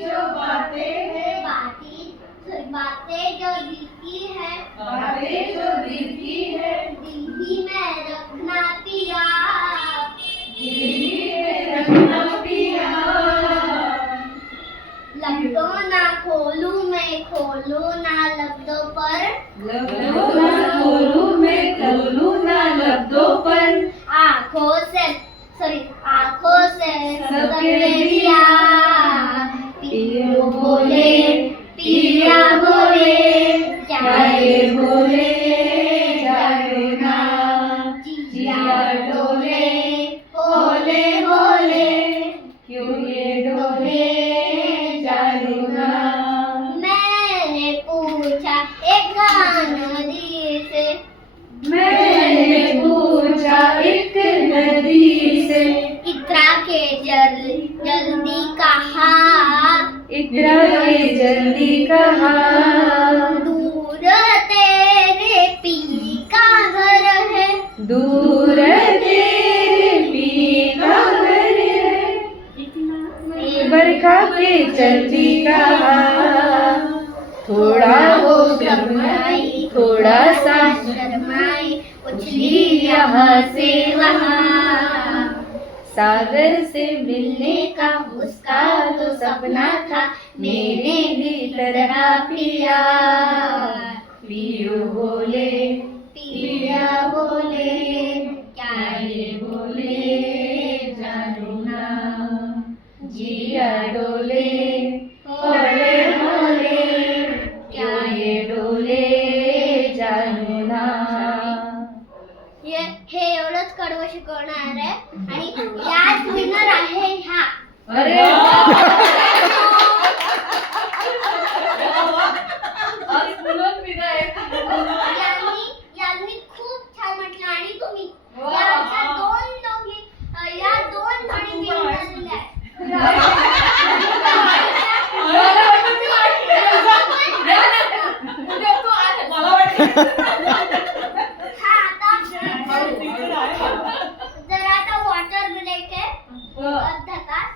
जो बातें हैं, बातें जो दिल की है, बातें जो दिल की है, दिल ही में रखना पिया, दिल में रखना पिया। लफ्जों ना खोलूं मैं, खोलूं ना लफ्जों पर, लफ्जों ना खोलूं मैं, खोलूं ना लफ्जों पर। आँखों से सबके दिया, पियो बोले, पिया बोले, जाए बोले जाए ना, जिया डोले होले होले, क्यों ये डोले जालू ना। मैंने पूछा एक नदी से, मैंने पूछा एक नदी से, इकरा के जल्दी कहा, इकरा के जल्दी कहा। दूर तेरे पी का घर है, दूर तेरे पी का घर है, बरखा के जल्दी कहा। थोड़ा वो शर्माई, थोड़ा सा शर्माई, उछली यहाँ से वहाँ, सागर से मिलने का उसका तो सपना था, मेरे भी तरह पिया। पियो बोले पिया बोले, क्या ये बोले जानू ना, जिया डोले होले होले, क्या ये डोले जानू ना। हे एवढंच कडवं शिकवणार आहे आणि याच विनर आहे ह्या. अरे यांनी खूप छान म्हटलं आणि तुम्ही या दोन जणी जिंकलेल्या आहेत. हा आता वॉटर ब्रेक आहे अर्धा तास.